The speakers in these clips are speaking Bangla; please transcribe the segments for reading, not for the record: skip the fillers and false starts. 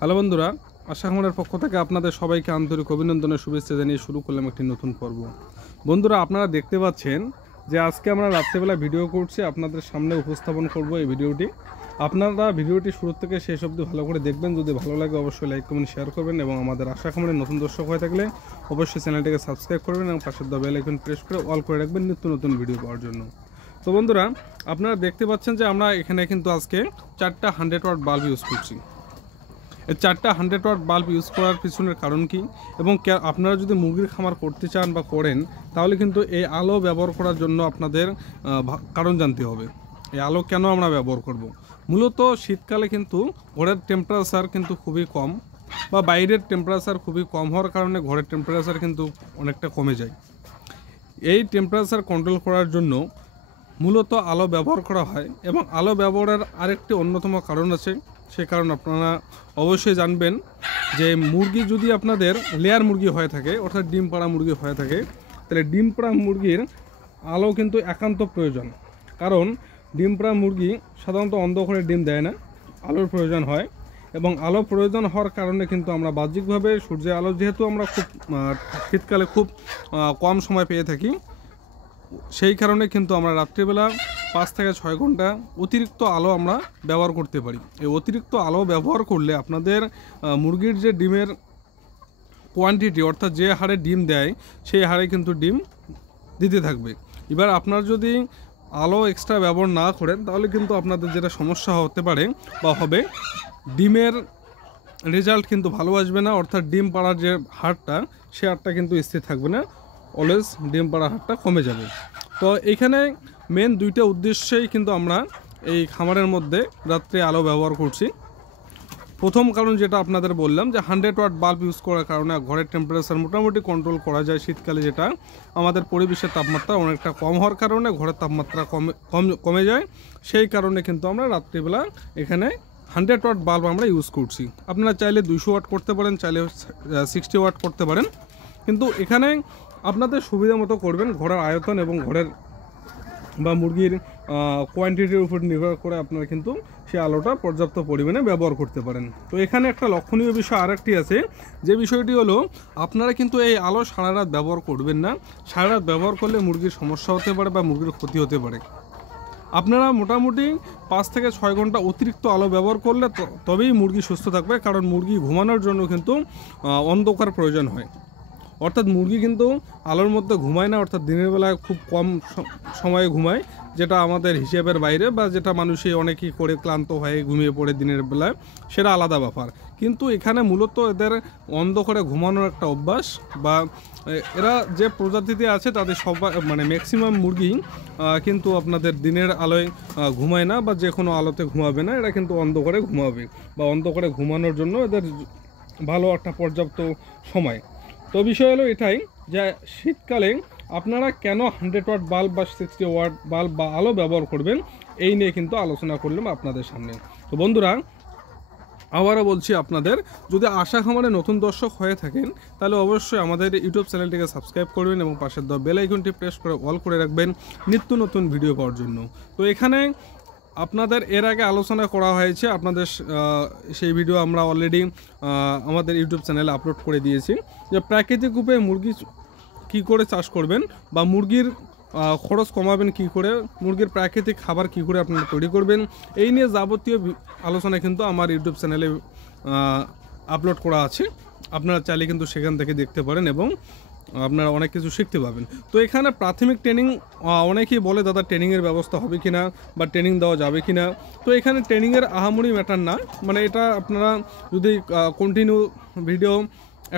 হ্যালো বন্ধুরা, আশা খামারের পক্ষ থেকে আপনাদের সবাইকে আন্তরিক অভিনন্দনের শুভেচ্ছা জানিয়ে শুরু করলাম একটি নতুন পর্ব। বন্ধুরা, আপনারা দেখতে পাচ্ছেন যে আজকে আমরা রাত্রেবেলা ভিডিও করছি, আপনাদের সামনে উপস্থাপন করব এই ভিডিওটি। আপনারা ভিডিওটি শুরু থেকে শেষ অবধি ভালো করে দেখবেন। যদি ভালো লাগে অবশ্যই লাইক কমেন্ট শেয়ার করবেন এবং আমাদের আশা খামারের নতুন দর্শক হয়ে থাকলে অবশ্যই চ্যানেলটিকে সাবস্ক্রাইব করবেন এবং পাশের বেল আইকন প্রেস করে অল করে রাখবেন নিত্য নতুন ভিডিও পাওয়ার জন্য। তো বন্ধুরা, আপনারা দেখতে পাচ্ছেন যে আমরা এখানে কিন্তু আজকে 4টা 100 ওয়াট বাল্ব ইউজ করছি। এই 4টা 100 ওয়াট বাল্ব ইউজ করার পিছনের কারণ কি, এবং আপনারা যদি মুরগির খামার করতে চান বা করেন তাহলে কিন্তু এই আলো ব্যবহার করার জন্য আপনাদের কারণ জানতে হবে। এই আলো কেন আমরা ব্যবহার করব। মূলত শীতকালে কিন্তু ঘরের টেম্পারেচার কিন্তু খুবই কম, বা বাইরের টেম্পারেচার খুবই কম হওয়ার কারণে ঘরের টেম্পারেচার কিন্তু অনেকটা কমে যায়। এই টেম্পারেচার কন্ট্রোল করার জন্য মূলত আলো ব্যবহার করা হয়, এবং আলো ব্যবহারের আরেকটি অন্যতম কারণ আছে। সে কারণ আপনারা অবশ্যই জানবেন যে মুরগি যদি আপনাদের লেয়ার মুরগি হয়ে থাকে, অর্থাৎ ডিম পাড়া মুরগি হয়ে থাকে, তাহলে ডিম পাড়া মুরগির আলো কিন্তু একান্ত প্রয়োজন। কারণ ডিম পাড়া মুরগি সাধারণত অন্ধকারে ডিম দেয় না, আলোর প্রয়োজন হয়। এবং আলো প্রয়োজন হওয়ার কারণে কিন্তু আমরা বাহ্যিকভাবে সূর্যের আলো যেহেতু আমরা খুব শীতকালে খুব কম সময় পেয়ে থাকি, সেই কারণে কিন্তু আমরা রাত্রিবেলা 5 থেকে 6 ঘন্টা অতিরিক্ত আলো আমরা ব্যবহার করতে পারি। এই অতিরিক্ত আলো ব্যবহার করলে আপনাদের মুরগির যে ডিমের কোয়ান্টিটি, অর্থাৎ যে হারে ডিম দেয় সেই হারে কিন্তু ডিম দিতে থাকবে। এবার আপনার যদি আলো এক্সট্রা ব্যবহার না করেন তাহলে কিন্তু আপনাদের যেটা সমস্যা হতে পারে বা হবে, ডিমের রেজাল্ট কিন্তু ভালো আসবে না, অর্থাৎ ডিম পাড়ার যে হারটা সে হারটা কিন্তু স্থির থাকবে না, অলওয়েজ ডিম পাড়ার হারটা কমে যাবে। তো এখানে মেন দুইটা উদ্দেশ্যেই কিন্তু আমরা এই খামারের মধ্যে রাত্রে আলো ব্যবহার করছি। প্রথম কারণ যেটা আপনাদের বললাম যে 100 ওয়াট বাল্ব ইউজ করার কারণে ঘরের টেম্পারেচার মোটামুটি কন্ট্রোল করা যায়। শীতকালে যেটা আমাদের পরিবেশের তাপমাত্রা অনেকটা কম হওয়ার কারণে ঘরের তাপমাত্রা কমে যায়, সেই কারণে কিন্তু আমরা রাত্রিবেলা এখানে 100 ওয়াট বাল্ব আমরা ইউজ করছি। আপনারা চাইলে 200 ওয়াট করতে পারেন, চাইলে 60 ওয়াট করতে পারেন, কিন্তু এখানে আপনাদের সুবিধা মতো করবেন। ঘরের আয়তন এবং ঘরের বা মুরগির কোয়ান্টিটির উপর নির্ভর করে আপনারা কিন্তু সেই আলোটা পর্যাপ্ত পরিমাণে ব্যবহার করতে পারেন। তো এখানে একটা লক্ষণীয় বিষয় আরেকটি আছে, যে বিষয়টি হলো আপনারা কিন্তু এই আলো সারা রাত ব্যবহার করবেন না। সারা রাত ব্যবহার করলে মুরগির সমস্যা হতে পারে বা মুরগির ক্ষতি হতে পারে। আপনারা মোটামুটি 5 থেকে 6 ঘন্টা অতিরিক্ত আলো ব্যবহার করলে তবেই মুরগি সুস্থ থাকবে। কারণ মুরগি ঘুমানোর জন্য কিন্তু অন্ধকার প্রয়োজন হয়, অর্থাৎ মুরগি কিন্তু আলোর মধ্যে ঘুমায় না, অর্থাৎ দিনের বেলায় খুব কম সময়ে ঘুমায়, যেটা আমাদের হিসেবের বাইরে, বা যেটা মানুষই অনেকেই করে ক্লান্ত হয়ে ঘুমিয়ে পড়ে দিনের বেলায়, সেটা আলাদা ব্যাপার। কিন্তু এখানে মূলত এদের অন্ধকারে ঘুমানোর একটা অভ্যাস, বা এরা যে প্রজাতিতে আছে তাদের সবাই মানে ম্যাক্সিমাম মুরগি কিন্তু আপনাদের দিনের আলোয় ঘুমায় না, বা যে কোনো আলোতে ঘুমাবে না, এরা কিন্তু অন্ধকারে ঘুমাবে, বা অন্ধকারে ঘুমানোর জন্য এদের ভালো একটা পর্যাপ্ত সময়। তো বিষয় হলো এটাই যে শীতকালে আপনারা কেন 100 ওয়াট বাল্ব বা 60 ওয়াট বাল্ব বা আলো ব্যবহার করবেন, এই নিয়ে কিন্তু আলোচনা করলাম আপনাদের সামনে। তো বন্ধুরা, আবারও বলছি, আপনাদের যদি আশা খামারে নতুন দর্শক হয়ে থাকেন তাহলে অবশ্যই আমাদের ইউটিউব চ্যানেলটিকে সাবস্ক্রাইব করবেন এবং পাশের বেল আইকনটি প্রেস করে অল করে রাখবেন নিত্য নতুন ভিডিও পাওয়ার জন্য। তো এখানে আপনাদের এর আগে আলোচনা করা হয়েছে, আপনাদের সেই ভিডিও আমরা অলরেডি আমাদের ইউটিউব চ্যানেলে আপলোড করে দিয়েছি, যে প্রাকৃতিক উপায়ে মুরগি কী করে চাষ করবেন, বা মুরগির খরচ কমাবেন কী করে, মুরগির প্রাকৃতিক খাবার কী করে আপনারা তৈরি করবেন, এই নিয়ে যাবতীয় আলোচনা কিন্তু আমার ইউটিউব চ্যানেলে আপলোড করা আছে। আপনারা চাইলে কিন্তু সেখান থেকে দেখতে পারেন এবং আপনারা অনেক কিছু শিখতে পাবেন। তো এখানে প্রাথমিক ট্রেনিং অনেকেই বলে দাদা ট্রেনিংয়ের ব্যবস্থা হবে কি না, বা ট্রেনিং দেওয়া যাবে কি না। তো এখানে ট্রেনিংয়ের আহামরি ম্যাটার না, মানে এটা আপনারা যদি কন্টিনিউ ভিডিও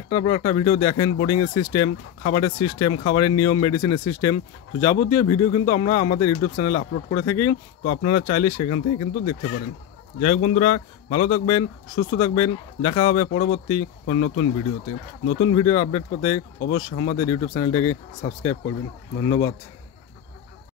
একটার পর একটা ভিডিও দেখেন, বোর্ডিংয়ের সিস্টেম, খাবারের সিস্টেম, খাবারের নিয়ম, মেডিসিনের সিস্টেম, তো যাবতীয় ভিডিও কিন্তু আমরা আমাদের ইউটিউব চ্যানেলে আপলোড করে থাকি। তো আপনারা চাইলে সেখান থেকে কিন্তু দেখতে পারেন। যাই হোক বন্ধুরা, ভালো থাকবেন, সুস্থ থাকবেন, দেখা হবে পরবর্তী কোনো নতুন ভিডিওতে। নতুন ভিডিওর আপডেট পেতে অবশ্যই আমাদের ইউটিউব চ্যানেলটাকে সাবস্ক্রাইব করবেন। ধন্যবাদ।